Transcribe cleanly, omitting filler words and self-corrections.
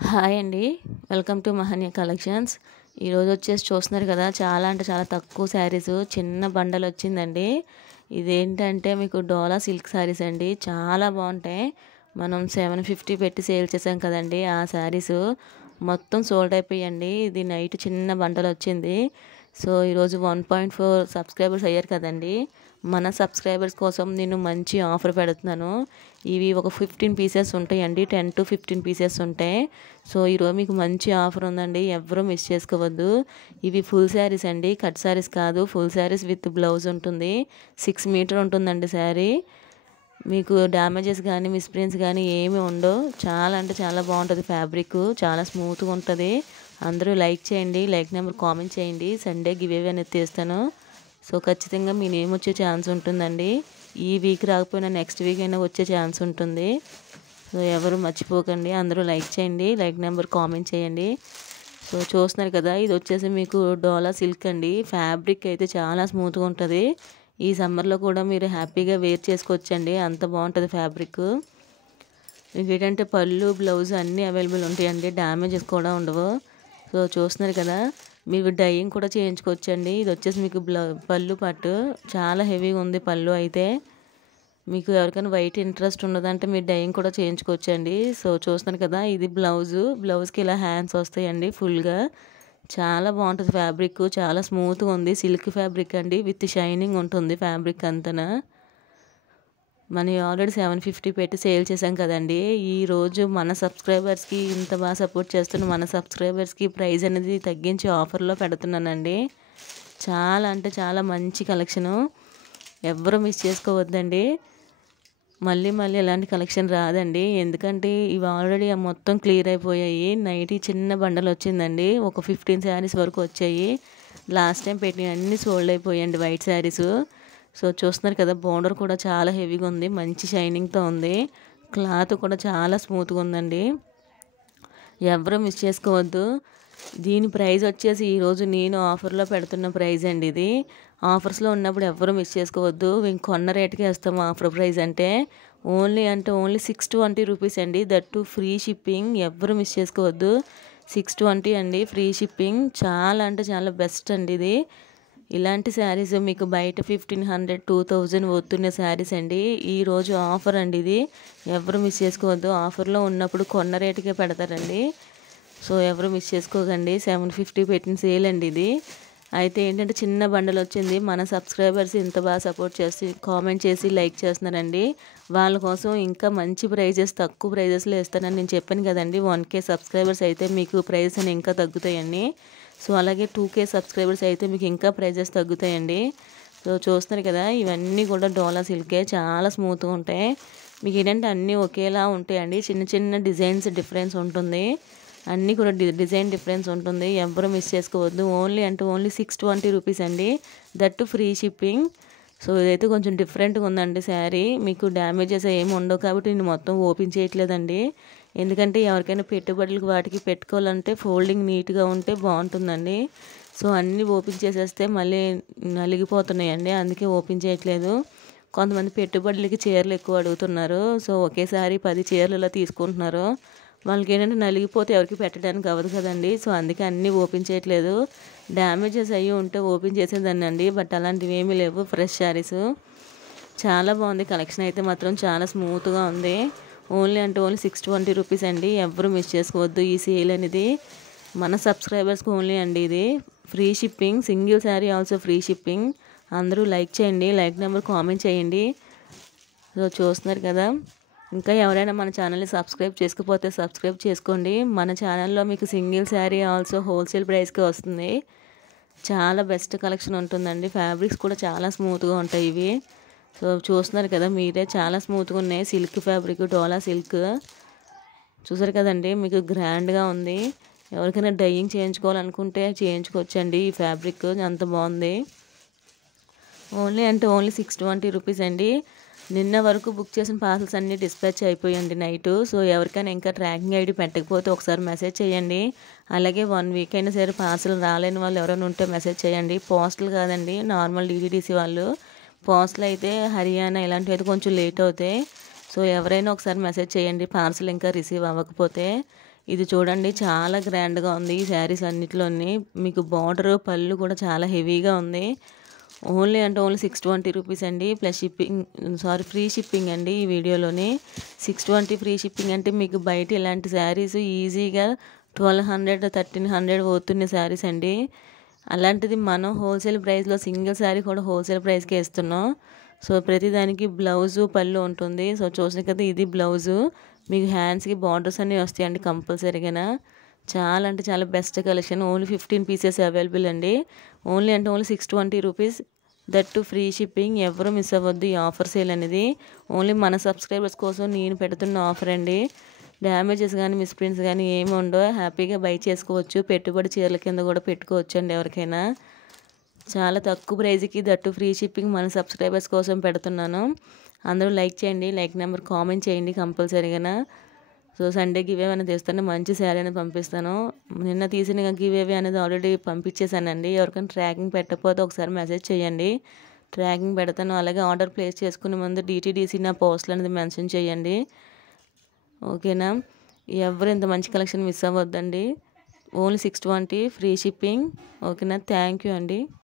Hi అండి. Welcome to Mahanya collections. ఈరోజు వచ్చేసి చూస్తున్నారు కదా, చాలా అంటే చాలా తక్కువ శారీస్ చిన్న బండల్ వచ్చిందండి. ఇదేంటంటే మీకు డోలా సిల్క్ శారీస్ అండి, చాలా బాగుంటాయి. మనం 750 పెట్టి సేల్ చేసాం కదండి, ఆ శారీస్ మొత్తం సోల్డ్ అయిపోయాయండి. ఇది నైట్ చిన్న బండలు వచ్చింది. సో ఈరోజు 1.4 సబ్స్క్రైబర్స్ అయ్యారు కదండి. మన సబ్స్క్రైబర్స్ కోసం నేను మంచి ఆఫర్ పెడుతున్నాను. ఇవి ఒక 15 పీసెస్ ఉంటాయండి, 10 to 15 పీసెస్ ఉంటాయి. సో ఈరోజు మీకు మంచి ఆఫర్ ఉందండి, ఎవరూ మిస్ చేసుకోవద్దు. ఇవి ఫుల్ శారీస్ అండి, కట్ శారీస్ కాదు, ఫుల్ శారీస్ విత్ బ్లౌజ్ ఉంటుంది. 6 మీటర్ ఉంటుందండి శారీ. మీకు డ్యామేజెస్ కానీ మిస్ప్రింట్స్ కానీ ఏమీ ఉండవు. చాలా అంటే చాలా బాగుంటుంది, ఫ్యాబ్రిక్ చాలా స్మూత్గా ఉంటుంది. అందరూ లైక్ చేయండి, లైక్ నెంబర్ కామెంట్ చేయండి. సండే గివేవే అనేది తీస్తాను. సో ఖచ్చితంగా మీ నేమ్ వచ్చే ఛాన్స్ ఉంటుందండి. ఈ వీక్ రాకపోయినా నెక్స్ట్ వీక్ అయినా వచ్చే ఛాన్స్ ఉంటుంది. సో ఎవరు మర్చిపోకండి, అందరూ లైక్ చేయండి, లైక్ నెంబర్ కామెంట్ చేయండి. సో చూస్తున్నారు కదా, ఇది వచ్చేసి మీకు డోలా సిల్క్ అండి. ఫ్యాబ్రిక్ అయితే చాలా స్మూత్గా ఉంటుంది. ఈ సమ్మర్లో కూడా మీరు హ్యాపీగా వేర్ చేసుకోవచ్చండి, అంత బాగుంటుంది ఫ్యాబ్రిక్. మీకు ఏంటంటే పళ్ళు బ్లౌజ్ అన్నీ అవైలబుల్ ఉంటాయండి, డ్యామేజెస్ కూడా ఉండవు. సో చూస్తున్నారు కదా, మీరు డైయింగ్ కూడా చేయించుకోవచ్చండి. ఇది వచ్చేసి మీకు పళ్ళు పట్టు చాలా హెవీగా ఉంది పళ్ళు అయితే. మీకు ఎవరికైనా వైట్ ఇంట్రెస్ట్ ఉన్నదంటే మీరు డైయింగ్ కూడా చేయించుకోవచ్చండి. సో చూస్తున్నారు కదా, ఇది బ్లౌజ్కి ఇలా హ్యాండ్స్ వస్తాయండి ఫుల్గా. చాలా బాగుంటుంది ఫ్యాబ్రిక్, చాలా స్మూత్గా ఉంది. సిల్క్ ఫ్యాబ్రిక్ అండి, విత్ షైనింగ్ ఉంటుంది ఫ్యాబ్రిక్ అంతనా. మనం ఆల్రెడీ 750 పెట్టి సేల్ చేసాం కదండి. ఈరోజు మన సబ్స్క్రైబర్స్కి ఇంత బాగా సపోర్ట్ చేస్తున్న మన సబ్స్క్రైబర్స్కి ప్రైస్ అనేది తగ్గించి ఆఫర్లో పెడుతున్నానండి. చాలా అంటే చాలా మంచి కలెక్షను, ఎవ్వరూ మిస్ చేసుకోవద్దండి. మళ్ళీ ఎలాంటి కలెక్షన్ రాదండి, ఎందుకంటే ఇవి ఆల్రెడీ మొత్తం క్లియర్ అయిపోయాయి. నైట్ చిన్న బండలు వచ్చిందండి, ఒక 15 శారీస్ వరకు వచ్చాయి. లాస్ట్ టైం పెట్టిన అన్నీ సోల్డ్ అయిపోయాయండి వైట్ శారీస్. సో చూస్తున్నారు కదా, బోర్డర్ కూడా చాలా హెవీగా ఉంది, మంచి షైనింగ్తో ఉంది. క్లాత్ కూడా చాలా స్మూత్గా ఉందండి, ఎవరు మిస్ చేసుకోవద్దు. దీని ప్రైస్ వచ్చేసి ఈరోజు నేను ఆఫర్లో పెడుతున్న ప్రైస్ అండి. ఇది ఆఫర్స్లో ఉన్నప్పుడు ఎవరు మిస్ చేసుకోవద్దు. మేము కొన్న రేటుకే వేస్తాము ఆఫర్ ప్రైస్ అంటే. ఓన్లీ 620 రూపీస్ అండి, దట్టు ఫ్రీ షిప్పింగ్. ఎవరు మిస్ చేసుకోవద్దు, 620 అండి, ఫ్రీ షిప్పింగ్. చాలా అంటే చాలా బెస్ట్ అండి ఇది. ఇలాంటి శారీస్ మీకు బయట 1500 2000 పోతున్న శారీస్ అండి, ఈరోజు ఆఫర్ అండి ఇది. ఎవరు మిస్ చేసుకోవద్దు, ఆఫర్లో ఉన్నప్పుడు కొన్న రేటుకే పెడతారండి. సో ఎవరు మిస్ చేసుకోకండి, 750 పెట్టిన సేల్ అండి ఇది. అయితే ఏంటంటే చిన్న బండలు వచ్చింది, మన సబ్స్క్రైబర్స్ ఇంత బాగా సపోర్ట్ చేసి కామెంట్ చేసి లైక్ చేస్తున్నారండి. వాళ్ళ కోసం ఇంకా మంచి ప్రైజెస్ తక్కువ ప్రైజెస్లో ఇస్తానని నేను చెప్పాను కదండి. 1K సబ్స్క్రైబర్స్ అయితే మీకు ప్రైజెస్ అని ఇంకా తగ్గుతాయండి. సో అలాగే 2K సబ్స్క్రైబర్స్ అయితే మీకు ఇంకా ప్రైజెస్ తగ్గుతాయండి. సో చూస్తున్నారు కదా, ఇవన్నీ కూడా డోలా సిల్కే, చాలా స్మూత్గా ఉంటాయి. మీకు ఏంటంటే అన్నీ ఒకేలా ఉంటాయండి, చిన్న డిజైన్స్ డిఫరెన్స్ ఉంటుంది. అన్నీ కూడా డిజైన్ డిఫరెన్స్ ఉంటుంది, ఎవరు మిస్ చేసుకోవద్దు. ఓన్లీ 620 రూపీస్ అండి, దట్టు ఫ్రీ షిప్పింగ్. సో ఇదైతే కొంచెం డిఫరెంట్గా ఉందండి శారీ. మీకు డ్యామేజెస్ ఏమి ఉండవు కాబట్టి నేను మొత్తం ఓపెన్ చేయట్లేదండి. ఎందుకంటే ఎవరికైనా పెట్టుబడులకు వాటికి పెట్టుకోవాలంటే ఫోల్డింగ్ నీట్గా ఉంటే బాగుంటుందండి. సో అన్నీ ఓపెన్ చేసేస్తే మళ్ళీ నలిగిపోతున్నాయండి, అందుకే ఓపెన్ చేయట్లేదు. కొంతమంది పెట్టుబడులకి చీరలు ఎక్కువ అడుగుతున్నారు. సో ఒకేసారి 10 చీరలు ఇలా తీసుకుంటున్నారు. వాళ్ళకి ఏంటంటే నలిగిపోతే ఎవరికి పెట్టడానికి అవ్వదు కదండి. సో అందుకే అన్నీ ఓపెన్ చేయట్లేదు. డ్యామేజెస్ అయ్యి ఉంటే ఓపెన్ చేసేదాన్ని అండి, బట్ అలాంటివి ఏమీ లేవు. ఫ్రెష్ శారీస్ చాలా బాగుంది, కలెక్షన్ అయితే మాత్రం చాలా స్మూత్గా ఉంది. ఓన్లీ 620 రూపీస్ అండి, ఎవరు మిస్ చేసుకోవద్దు. ఈ సేల్ అనేది మన సబ్స్క్రైబర్స్కి ఓన్లీ అండి, ఇది free shipping. Single sari also free shipping. అందరూ లైక్ చేయండి, లైక్ నెంబర్ కామెంట్ చేయండి. సో చూస్తున్నారు కదా, ఇంకా ఎవరైనా మన ఛానల్ని సబ్స్క్రైబ్ చేసుకోకపోతే సబ్స్క్రైబ్ చేసుకోండి. మన ఛానల్లో మీకు సింగిల్ శారీ ఆల్సో హోల్సేల్ ప్రైస్కి వస్తుంది. చాలా బెస్ట్ కలెక్షన్ ఉంటుందండి, ఫ్యాబ్రిక్స్ కూడా చాలా స్మూత్గా ఉంటాయి ఇవి. సో చూస్తున్నారు కదా మీరే, చాలా స్మూత్గా ఉన్నాయి. సిల్క్ ఫ్యాబ్రిక్, డోలా సిల్క్ చూసారు కదండి, మీకు గ్రాండ్గా ఉంది. ఎవరికైనా డైయింగ్ చేయించుకోవాలనుకుంటే చేయించుకోవచ్చండి, ఈ ఫ్యాబ్రిక్ అంత బాగుంది. ఓన్లీ 620 రూపీస్ అండి. నిన్న వరకు బుక్ చేసిన పార్సల్స్ అన్నీ డిస్పాచ్ అయిపోయండి నైట్. సో ఎవరికైనా ఇంకా ట్రాకింగ్ ఐడి పెట్టకపోతే ఒకసారి మెసేజ్ చేయండి. అలాగే 1 వీక్ అయినా సరే పార్సల్ రాలేని వాళ్ళు ఎవరైనా ఉంటే మెసేజ్ చేయండి. పోస్టల్ కాదండి, నార్మల్ DTDC వాళ్ళు. పోస్టల్ అయితే హర్యానా ఇలాంటివి అయితే కొంచెం లేట్ అవుతాయి. సో ఎవరైనా ఒకసారి మెసేజ్ చేయండి పార్సల్ ఇంకా రిసీవ్ అవ్వకపోతే. ఇది చూడండి చాలా గ్రాండ్గా ఉంది ఈ శారీస్ అన్నిటిలోని. మీకు బార్డర్ పళ్ళు కూడా చాలా హెవీగా ఉంది. ఓన్లీ అంటే ఓన్లీ 620 రూపీస్ అండి, ప్లస్ షిప్పింగ్, ఫ్రీ షిప్పింగ్ అండి ఈ వీడియోలోని. 620 ఫ్రీ షిప్పింగ్ అంటే మీకు బయట ఇలాంటి శారీస్ ఈజీగా 1200 1300 పోతున్న శారీస్ అండి. అలాంటిది మనం హోల్సేల్ ప్రైస్లో సింగిల్ శారీ కూడా హోల్సేల్ ప్రైస్కే ఇస్తున్నాం. సో ప్రతిదానికి బ్లౌజు పళ్ళు ఉంటుంది. సో చూసిన కదా ఇది బ్లౌజు, మీకు హ్యాండ్స్కి బార్డర్స్ అన్నీ వస్తాయండి కంపల్సరీగా. చాలా అంటే చాలా best collection. Only 15 pieces available అండి. ఓన్లీ అంటే only 620 rupees, that to free shipping. ఎవరు మిస్ అవ్వద్దు ఈ ఆఫర్ సేల్ అనేది. ఓన్లీ మన సబ్స్క్రైబర్స్ కోసం నేను పెడుతున్న ఆఫర్ అండి. డ్యామేజెస్ కానీ మిస్ప్రింట్స్ కానీ ఏమి ఉండవు, హ్యాపీగా బై చేసుకోవచ్చు. పెట్టుబడి చీరల కింద కూడా పెట్టుకోవచ్చు అండి ఎవరికైనా. చాలా తక్కువ ప్రైజ్కి, దట్టు ఫ్రీ షిప్పింగ్ మన సబ్స్క్రైబర్స్ కోసం పెడుతున్నాను. అందరూ లైక్ చేయండి, లైక్ నెంబర్ కామెంట్ చేయండి కంపల్సరీగా. సో సండే గివేవే అనేది తెస్తాను, మంచి శారీ అనేది పంపిస్తాను. నిన్న తీసిన గివేవే అనేది ఆల్రెడీ పంపించేశానండి. ఎవరికైనా ట్రాకింగ్ పెట్టకపోతే ఒకసారి మెసేజ్ చేయండి, ట్రాకింగ్ పెడతాను. అలాగే ఆర్డర్ ప్లేస్ చేసుకునే ముందు DTDC నా పోస్టులు అనేది మెన్షన్ చేయండి, ఓకేనా. ఎవరు ఇంత మంచి కలెక్షన్ మిస్ అవ్వద్దండి. ఓన్లీ 620 ఫ్రీ షిప్పింగ్, ఓకేనా. థ్యాంక్ యూ అండి.